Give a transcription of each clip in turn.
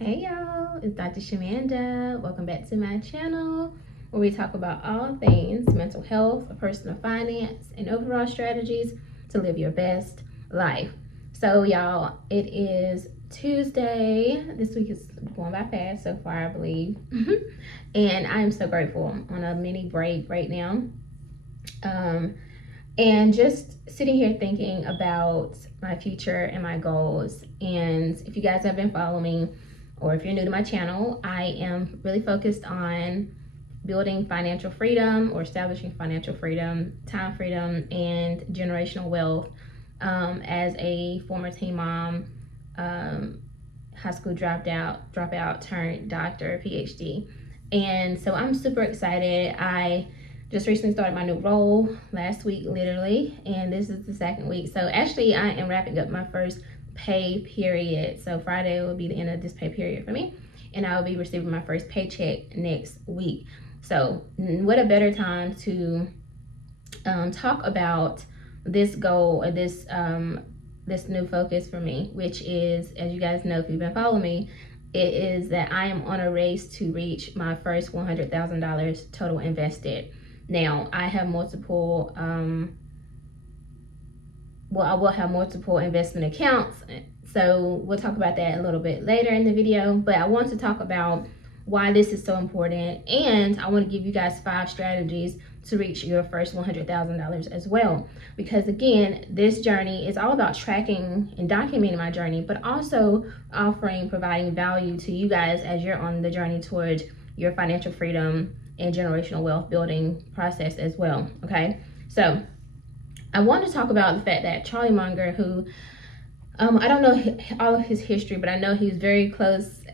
Hey y'all, it's Dr. Shamanda. Welcome back to my channel where we talk about all things mental health, personal finance, and overall strategies to live your best life. So y'all, it is Tuesday. This week is going by fast so far, I believe. And I am so grateful. I'm on a mini break right now. And just sitting here thinking about my future and my goals. And if you guys have been following me, or if you're new to my channel, I am really focused on building financial freedom or establishing financial freedom, time freedom, and generational wealth as a former teen mom, high school dropout turned doctor, PhD. And so I'm super excited. I just recently started my new role last week, literally, and this is the second week. So actually, I am wrapping up my first pay period. So Friday will be the end of this pay period for me, and I will be receiving my first paycheck next week. So what a better time to talk about this goal or this new focus for me, which is, as you guys know if you've been following me, it is that I am on a race to reach my first $100,000 total invested. Now, I have multiple, I will have multiple investment accounts. So we'll talk about that a little bit later in the video. But I want to talk about why this is so important. And I want to give you guys 5 strategies to reach your first $100,000 as well. Because again, this journey is all about tracking and documenting my journey, but also providing value to you guys as you're on the journey towards your financial freedom and generational wealth building process as well. Okay, so I want to talk about the fact that Charlie Munger, who I don't know all of his history, but I know he's very closely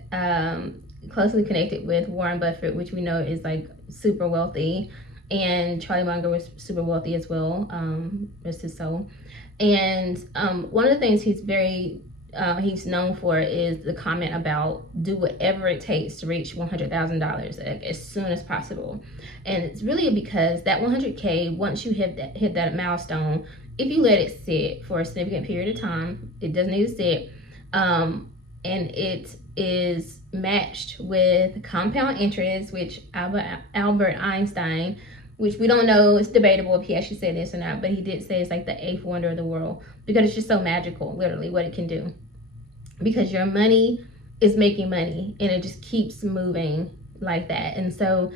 connected with Warren Buffett, which we know is like super wealthy, and Charlie Munger was super wealthy as well, rest his soul. And one of the things he's known for is the comment about do whatever it takes to reach $100,000 as soon as possible. And it's really because that 100K, once you hit that milestone, if you let it sit for a significant period of time, it doesn't need to sit, and it is matched with compound interest, which Albert Einstein, which we don't know, it's debatable if he actually said this or not, but he did say it's like the 8th wonder of the world, because it's just so magical, literally, what it can do. Because your money is making money and it just keeps moving like that. And so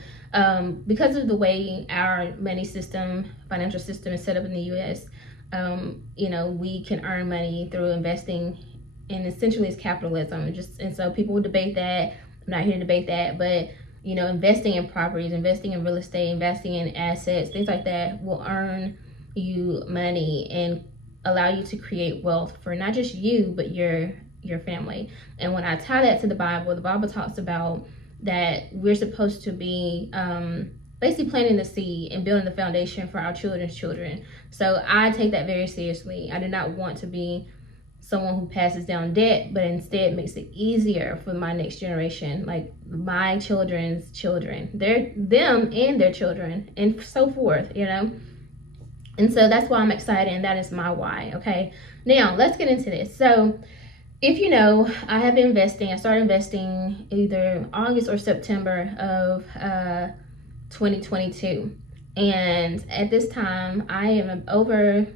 because of the way our financial system is set up in the US, we can earn money through investing, and essentially it's capitalism. And so people will debate that. I'm not here to debate that, but investing in properties, investing in real estate, investing in assets, things like that will earn you money and allow you to create wealth for not just you, but your family. And when I tie that to the Bible talks about that we're supposed to be basically planting the seed and building the foundation for our children's children. So I take that very seriously. I do not want to be someone who passes down debt, but instead makes it easier for my next generation, like my children's children, them and their children, and so forth, And so that's why I'm excited, and that is my why. Okay, now let's get into this. So if you know, I have been investing. I started investing either August or September of 2022, and at this time I am over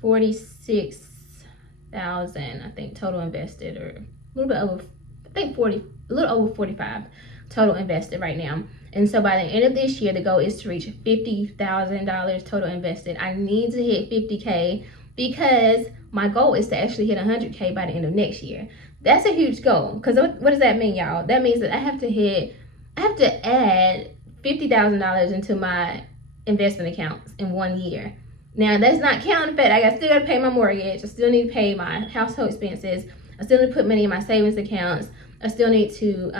46,000, I think, total invested, or a little bit over, I think a little over 45 total invested right now. And so by the end of this year, the goal is to reach $50,000 total invested. I need to hit 50K because my goal is to actually hit 100K by the end of next year. That's a huge goal, because what does that mean, y'all? That means that I have to add $50,000 into my investment accounts in 1 year. Now, that's not counting the fact I still got to pay my mortgage. I still need to pay my household expenses. I still need to put money in my savings accounts. I still need to,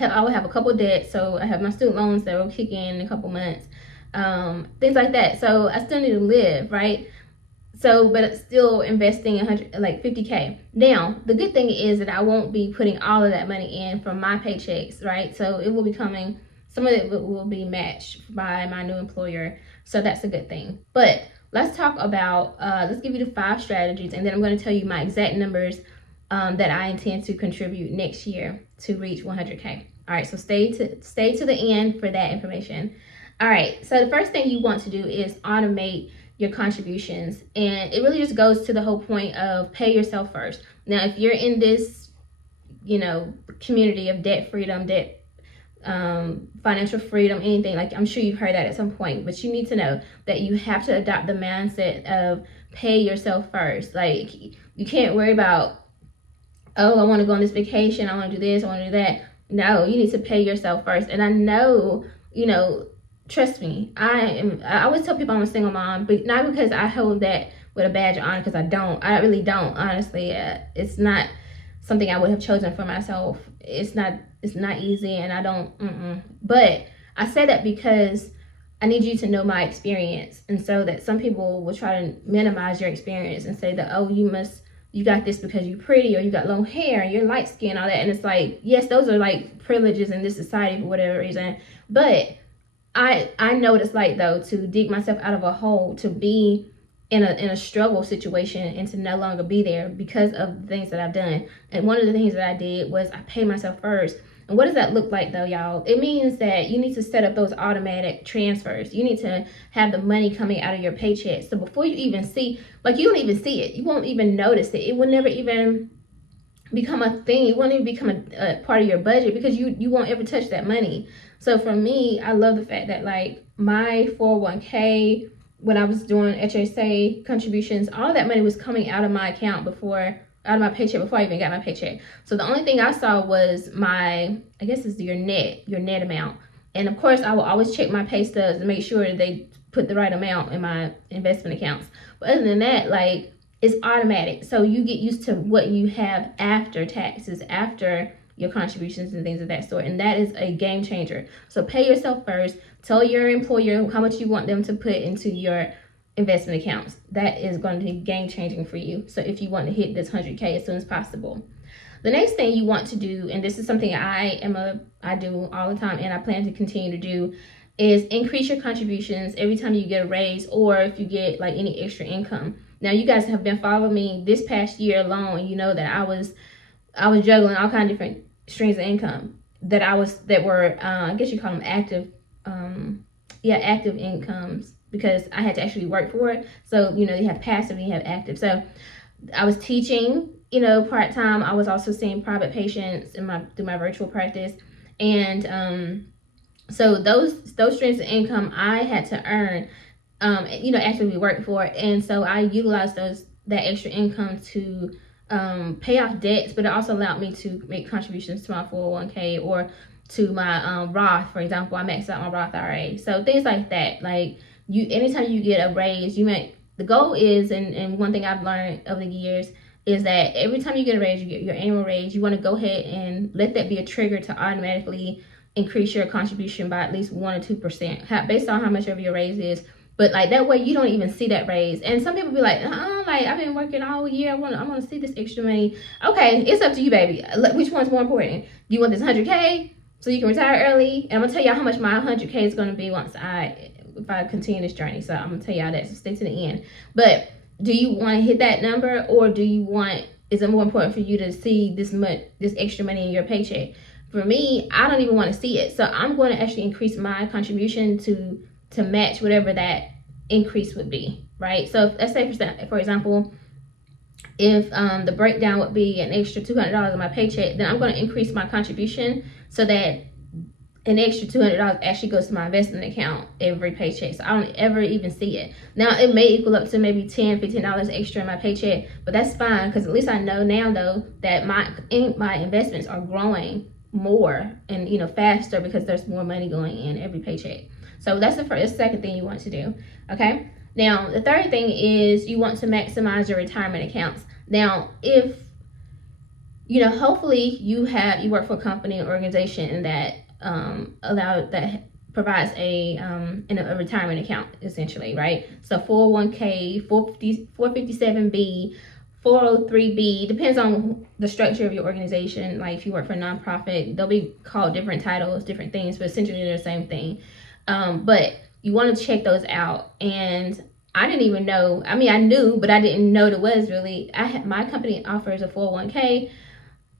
I will have a couple of debts. So I have my student loans that will kick in a couple months, things like that. So I still need to live, right? So, but it's still investing 50K. Now, the good thing is that I won't be putting all of that money in from my paychecks, right? So it will be coming, some of it will be matched by my new employer. So that's a good thing. But let's talk about, let's give you the 5 strategies, and then I'm going to tell you my exact numbers that I intend to contribute next year to reach 100K. All right, so stay to the end for that information. All right, so the first thing you want to do is automate your contributions, and it really just goes to the whole point of pay yourself first. Now, if you're in this, community of debt freedom, financial freedom, anything, like, I'm sure you've heard that at some point, but you need to know that you have to adopt the mindset of pay yourself first. Like, you can't worry about, oh, I want to go on this vacation, I want to do this, I want to do that. No, you need to pay yourself first. And I know, trust me, I always tell people I'm a single mom, but not because I hold that with a badge of honor, because I really don't, honestly. It's not something I would have chosen for myself. It's not easy, and I don't, but I say that because I need you to know my experience. And so that some people will try to minimize your experience and say that, oh, you got this because you're pretty, or you got long hair, and you're light skinned, all that. And it's like, yes, those are like privileges in this society for whatever reason, but I know what it's like, though, to dig myself out of a hole, to be in a struggle situation, and to no longer be there because of the things that I've done. And one of the things that I did was I paid myself first. And what does that look like, though, y'all? It means that you need to set up those automatic transfers. You need to have the money coming out of your paycheck. So before you even see, like, you don't even see it. You won't even notice it. It will never even become a thing. It won't even become a part of your budget, because you won't ever touch that money. So for me, I love the fact that, like, my 401k, when I was doing HSA contributions, all that money was coming out of my account out of my paycheck before I even got my paycheck. So the only thing I saw was I guess it's your net amount. And of course, I will always check my pay stubs to make sure that they put the right amount in my investment accounts. But other than that, like, it's automatic. So you get used to what you have after taxes, after your contributions and things of that sort. And that is a game changer. So pay yourself first. Tell your employer how much you want them to put into your investment accounts. That is going to be game changing for you. So if you want to hit this 100K as soon as possible. The next thing you want to do, and this is something I do all the time, and I plan to continue to do, is increase your contributions every time you get a raise, or if you get like any extra income. Now, you guys have been following me this past year alone. You know that I was juggling all kinds of different streams of income that were I guess you call them active incomes, because I had to actually work for it. So you have passive and you have active. So I was teaching part-time. I was also seeing private patients through my virtual practice, and so those streams of income I had to earn, actively work for. And so I utilized that extra income to pay off debts, but it also allowed me to make contributions to my 401k or to my Roth. For example, I maxed out my Roth IRA. So things like that. Like, anytime you get a raise, the goal is, and one thing I've learned over the years is that every time you get a raise, you get your annual raise, you want to go ahead and let that be a trigger to automatically increase your contribution by at least 1 or 2%, based on how much of your raise is. But like, that way you don't even see that raise. And some people be like, like, I've been working all year, I want to see this extra money. Okay, it's up to you, baby. Which one's more important? Do you want this 100K so you can retire early? And I'm gonna tell y'all how much my 100K is gonna be if I continue this journey. So I'm gonna tell y'all that, so stay to the end. But do you want to hit that number, or is it more important for you to see this extra money in your paycheck? For me, I don't even want to see it. So I'm going to actually increase my contribution to match whatever that increase would be, right? So let's say, for example, if the breakdown would be an extra $200 in my paycheck, then I'm going to increase my contribution so that an extra $200 actually goes to my investment account every paycheck. So I don't ever even see it. Now, it may equal up to maybe $10, $15 extra in my paycheck, but that's fine, because at least I know now, though, that my investments are growing more and faster, because there's more money going in every paycheck. So that's the second thing you want to do. Okay. Now, the third thing is you want to maximize your retirement accounts. Now, if hopefully you work for a company or organization that provides a retirement account, essentially, right? So 401k, 457b, 403b, depends on the structure of your organization. Like, if you work for a nonprofit, they'll be called different titles, different things, but essentially they're the same thing. But you want to check those out. And I didn't even know. I mean, I knew, but I didn't know it was really. My company offers a 401k.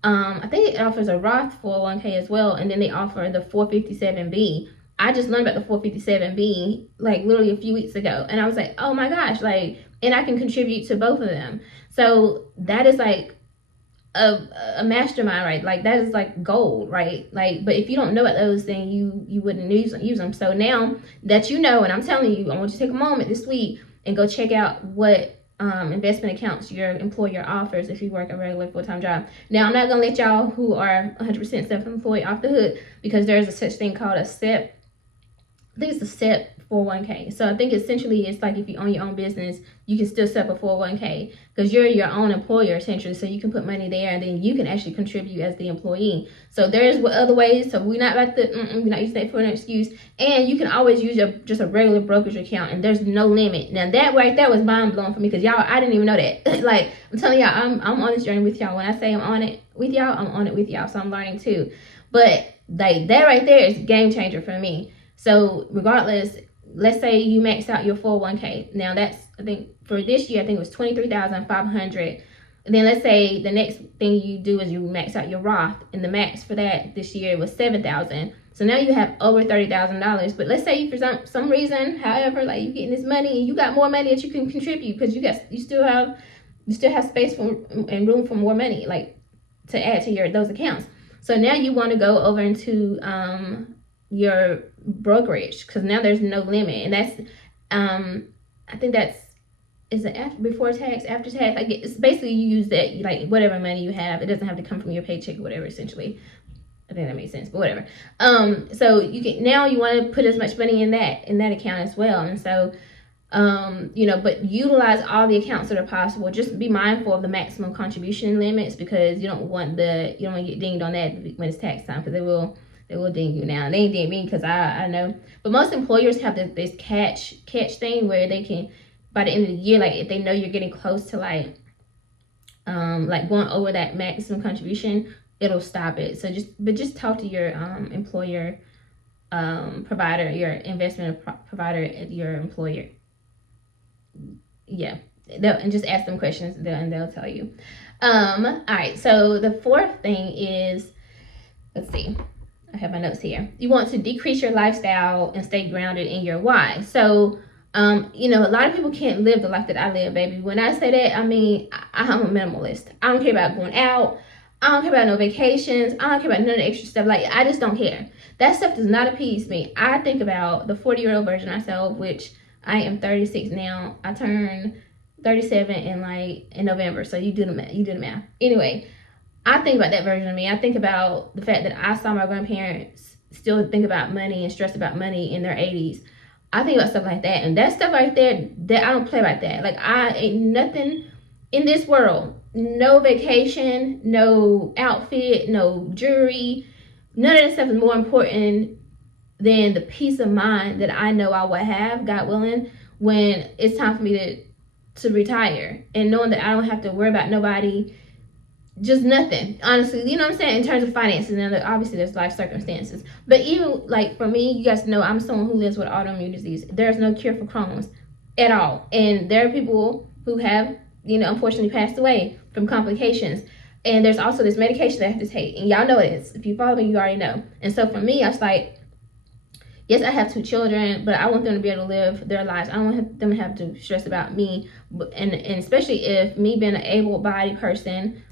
I think it offers a Roth 401k as well, and then they offer the 457b. I just learned about the 457b like literally a few weeks ago, and I was like, oh my gosh, like, and I can contribute to both of them. So that is like a mastermind, right? Like that is like gold, right? Like, but if you don't know about those, then you wouldn't use them. So now that you know, and I'm telling you, I want you to take a moment this week and go check out what investment accounts your employer offers if you work a regular full-time job. Now, I'm not gonna let y'all who are 100% self-employed off the hook, because there's a such thing called a SEP. I think it's a SEP 401k. So I think essentially it's like if you own your own business, you can still set up a 401k because you're your own employer essentially. So you can put money there and then you can actually contribute as the employee. So there's other ways. So we're not about to, we're not using that for an excuse. And you can always use just a regular brokerage account and there's no limit. Now that right there was mind blowing for me because y'all, I didn't even know that. Like I'm telling y'all, I'm on this journey with y'all. When I say I'm on it with y'all, I'm on it with y'all. So I'm learning too. But like that right there is a game changer for me. So regardless, let's say you max out your 401k. Now that's, I think for this year, I think it was $23,500. And then let's say the next thing you do is you max out your Roth, and the max for that this year was $7,000. So now you have over $30,000. But let's say for some reason, however, like you getting this money and you got more money that you can contribute because you still have space for and room for more money, like to add to those accounts. So now you want to go over into your brokerage because now there's no limit, and that's I think that's is it after, before tax, after tax. Like it's basically you use that like whatever money you have. It doesn't have to come from your paycheck or whatever. Essentially, I think that makes sense, but whatever. So you can now you want to put as much money in that account as well, and so but utilize all the accounts that are possible. Just be mindful of the maximum contribution limits because you don't want to get dinged on that when it's tax time because they will ding you now. They ain't ding me because I know. But most employers have this catch thing where they can, by the end of the year, like if they know you're getting close to like going over that maximum contribution, it'll stop it. So just talk to your employer provider, your investment provider at your employer. Yeah. And just ask them questions and they'll tell you. All right. So the fourth thing is, let's see. I have my notes here. You want to decrease your lifestyle and stay grounded in your why. So, a lot of people can't live the life that I live, baby. When I say that, I mean, I'm a minimalist. I don't care about going out. I don't care about no vacations. I don't care about none of the extra stuff. Like, I just don't care. That stuff does not appease me. I think about the 40-year-old version of myself, which I am 36 now. I turn 37 in November. So you do the math. Anyway, I think about that version of me. I think about the fact that I saw my grandparents still think about money and stress about money in their 80s. I think about stuff like that. And that stuff right there, that I don't play about that. Like, I ain't nothing in this world. No vacation, no outfit, no jewelry. None of that stuff is more important than the peace of mind that I know I will have, God willing, when it's time for me to retire. And knowing that I don't have to worry about nobody. Just nothing, honestly, you know what I'm saying, in terms of finances. And obviously there's life circumstances, but even like for me, you guys know I'm someone who lives with autoimmune disease. There's no cure for Crohn's at all, and there are people who have unfortunately passed away from complications, and there's also this medication that I have to take, and y'all know this. If you follow me, you already know. And so for me, I was like, yes, I have 2 children, but I want them to be able to live their lives. I don't want them to have to stress about me, and especially if me being an able-bodied person,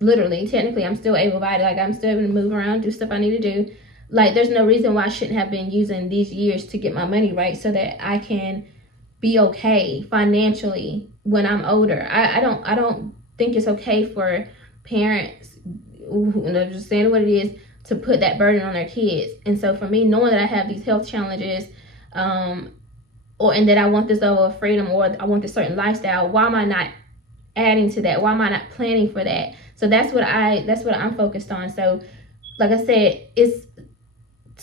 literally, technically, I'm still able-bodied. Like, I'm still able to move around, do stuff I need to do. Like, there's no reason why I shouldn't have been using these years to get my money right so that I can be okay financially when I'm older. I don't think it's okay for parents, just saying what it is, to put that burden on their kids. And so for me, knowing that I have these health challenges, and that I want this level of freedom, or I want this certain lifestyle, why am I not adding to that? Why am I not planning for that? So that's what I'm focused on. So like I said, it's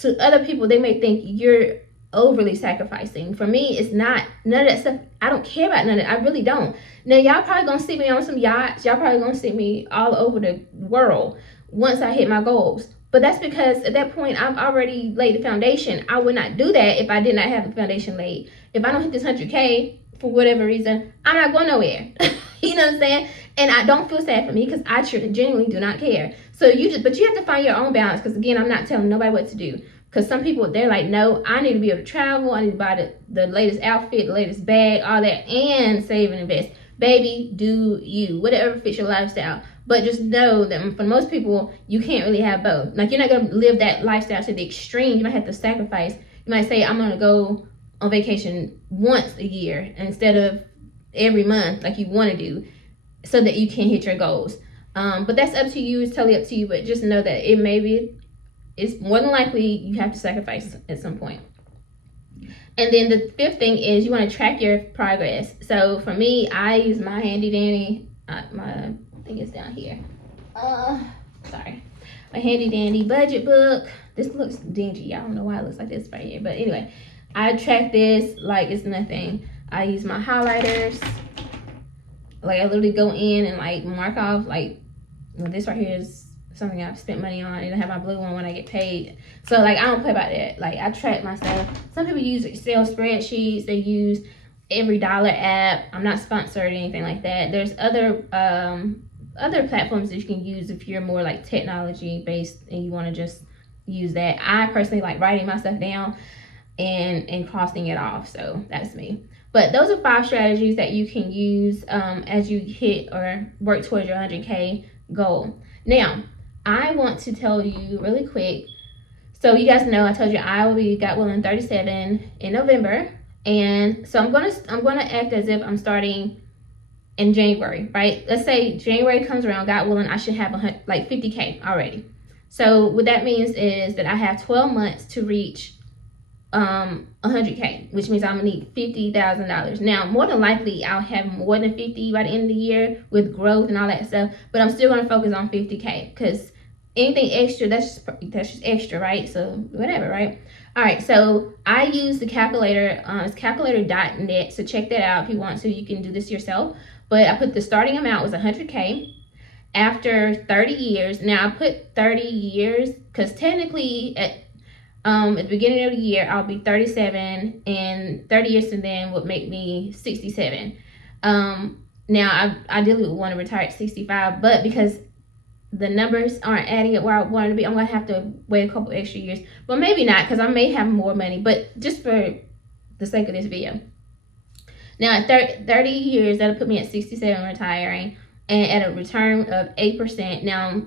to other people, they may think you're overly sacrificing. For me, it's not. None of that stuff, I don't care about none of it. I really don't. Now, y'all probably gonna see me on some yachts. Y'all probably gonna see me all over the world once I hit my goals. But that's because at that point, I've already laid the foundation. I would not do that if I did not have the foundation laid. If I don't hit this 100K, for whatever reason, I'm not going nowhere. You know what I'm saying? And I don't feel sad for me because I genuinely do not care. So but you have to find your own balance, because again, I'm not telling nobody what to do. Because some people, they're like, no, I need to be able to travel. I need to buy the latest outfit, the latest bag, all that, and save and invest. Baby, do you. Whatever fits your lifestyle. But just know that for most people, you can't really have both. Like, you're not going to live that lifestyle to the extreme. You might have to sacrifice. You might say, I'm going to go on vacation once a year instead of every month like you want to do, so that you can hit your goals. But that's up to you. It's totally up to you. But just know that it's more than likely you have to sacrifice at some point. And then the fifth thing is you want to track your progress. So for me, I use my handy dandy. I think it's down here. Sorry. My handy dandy budget book. This looks dingy. I don't know why it looks like this right here. But anyway, I track this like it's nothing. I use my highlighters. Like, I literally go in and like mark off, like, well, this right here is something I've spent money on, and I have my blue one when I get paid. So like, I don't play about that. Like, I track myself. Some people use Excel spreadsheets. They use Every Dollar app. I'm not sponsored or anything like that. There's other platforms that you can use if you're more like technology based and you want to just use that. I personally like writing my stuff down and crossing it off. So that's me. But those are 5 strategies that you can use as you hit or work towards your 100K goal. Now, I want to tell you really quick. So you guys know I told you I will be God willing 37 in November, and so I'm gonna act as if I'm starting in January, right? Let's say January comes around, God willing, I should have like 50K already. So what that means is that I have 12 months to reach 100K, which means I'm gonna need $50,000. Now, more than likely, I'll have more than 50 by the end of the year with growth and all that stuff. But I'm still gonna focus on 50K, because anything extra, that's just extra, right? So whatever, right? All right. So I use the calculator. It's calculator.net. So check that out if you want to. You can do this yourself. But I put the starting amount was 100K. After 30 years, now I put 30 years because technically at the beginning of the year, I'll be 37, and 30 years from then would make me 67. Now, I ideally would want to retire at 65, but because the numbers aren't adding up where I want to be, I'm going to have to wait a couple extra years. But maybe not, because I may have more money, but just for the sake of this video. Now, at 30 years, that'll put me at 67 retiring, and at a return of 8%. Now,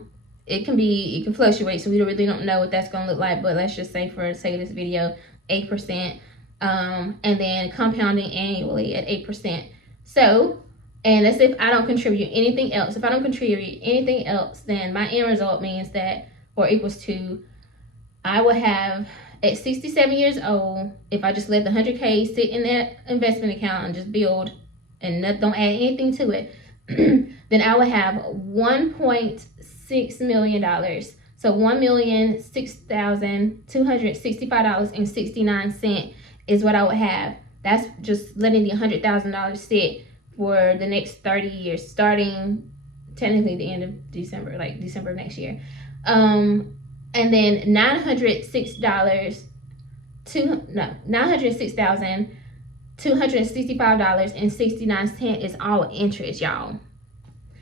it can fluctuate, so we really don't know what that's going to look like, but let's just say for the sake of this video, 8%, and then compounding annually at 8%. So, and that's if I don't contribute anything else. If I don't contribute anything else, then my end result means that, or equals to, I will have, at 67 years old, if I just let the 100K sit in that investment account and just build and don't add anything to it, then I will have $1.6 million. So $1,006,265.69 is what I would have. That's just letting the $100,000 sit for the next 30 years, starting technically the end of December, like December of next year. And then $906,265.69 is all interest, y'all.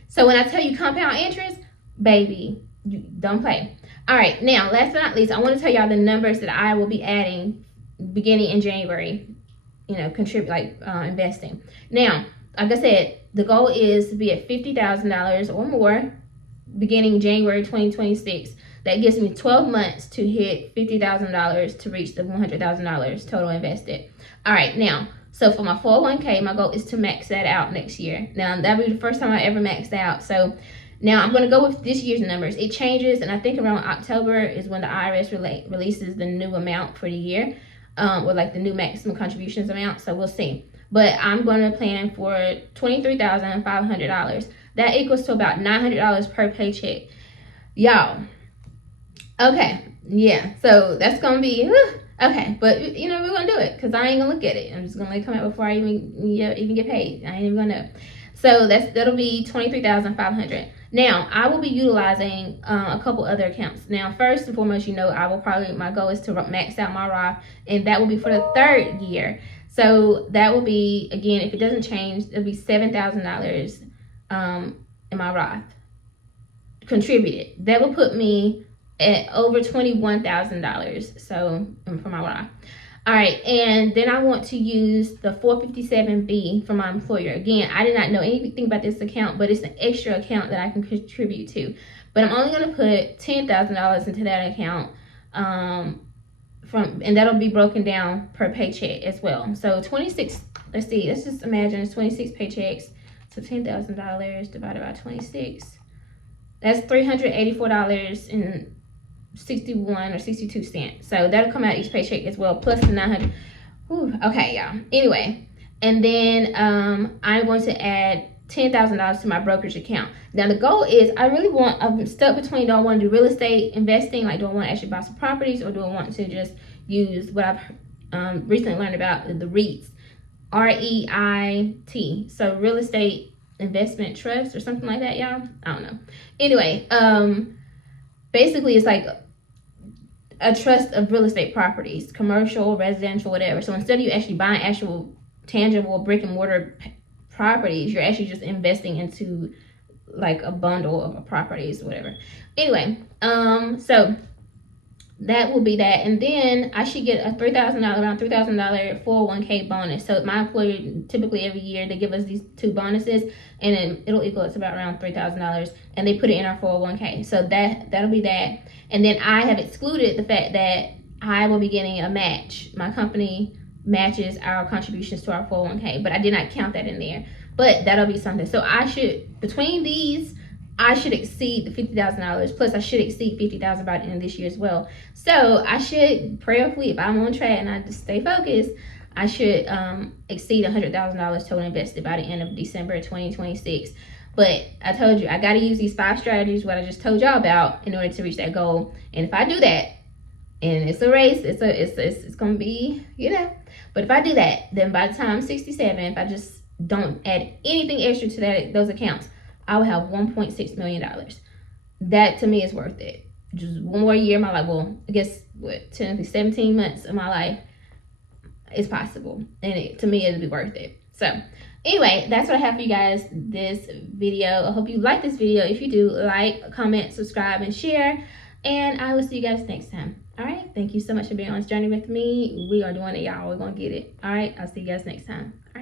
So when I tell you compound interest, baby, you don't play. All right, now last but not least, I want to tell y'all the numbers that I will be adding beginning in January. Investing. Now, like I said, the goal is to be at $50,000 or more beginning January 2026. That gives me 12 months to hit $50,000 to reach the $100,000 total invested. All right, now, so for my 401k, my goal is to max that out next year. Now, that'll be the first time I ever maxed out. So now I'm going to go with this year's numbers. It changes, and I think around October is when the IRS releases the new amount for the year, or like the new maximum contributions amount. So we'll see. But I'm going to plan for $23,500. That equals to about $900 per paycheck. Y'all. Okay. Yeah. So that's going to be, okay. But, we're going to do it because I ain't going to look at it. I'm just going to let it come out before I even get paid. I ain't even going to know. So that'll be $23,500. Now, I will be utilizing a couple other accounts. Now, first and foremost, my goal is to max out my Roth, and that will be for the 3rd year. So that will be, again, if it doesn't change, it'll be $7,000 in my Roth contributed. That will put me at over $21,000. So for my Roth. All right, and then I want to use the 457B from my employer. Again, I did not know anything about this account, but it's an extra account that I can contribute to. But I'm only going to put $10,000 into that account, and that'll be broken down per paycheck as well. So 26. Let's see. Let's just imagine it's 26 paychecks. So $10,000 divided by 26. That's $384.61 or 62 cents. So that'll come out each paycheck as well, plus the 900. Whew, okay, y'all. Anyway, and then I'm going to add $10,000 to my brokerage account. Now the goal is, I'm stuck between, do I want to do real estate investing, like do I want to actually buy some properties, or do I want to just use what I've recently learned about, the REITs, REIT, so real estate investment trust or something like that, y'all. I don't know. Anyway, basically it's like a trust of real estate properties, commercial, residential, whatever. So instead of you actually buying actual tangible brick and mortar properties, you're actually just investing into like a bundle of properties or whatever. Anyway, so that will be that, and then I should get a around $3,000 401k bonus. So my employer, typically every year they give us these two bonuses, and then it'll equal to about around $3,000, and they put it in our 401k. So that'll be that. And then I have excluded the fact that I will be getting a match. My company matches our contributions to our 401k, but I did not count that in there. But that'll be something. So I should, between these, I should exceed the $50,000. Plus, I should exceed $50,000 by the end of this year as well. So I should prayerfully, if I'm on track and I just stay focused, I should exceed $100,000 total invested by the end of December 2026. But I told you, I got to use these 5 strategies, what I just told y'all about, in order to reach that goal. And if I do that, and it's a race, it's gonna be, But if I do that, then by the time I'm 67, if I just don't add anything extra to those accounts, I will have $1.6 million. That to me is worth it. Just one more year of my life. Well, I guess technically 17 months of my life is possible, and to me it'll be worth it. So anyway, that's what I have for you guys this video. I hope you like this video. If you do, like, comment, subscribe, and share, and I will see you guys next time. All right, thank you so much for being on this journey with me. We are doing it, y'all. We're gonna get it. All right, I'll see you guys next time. All right.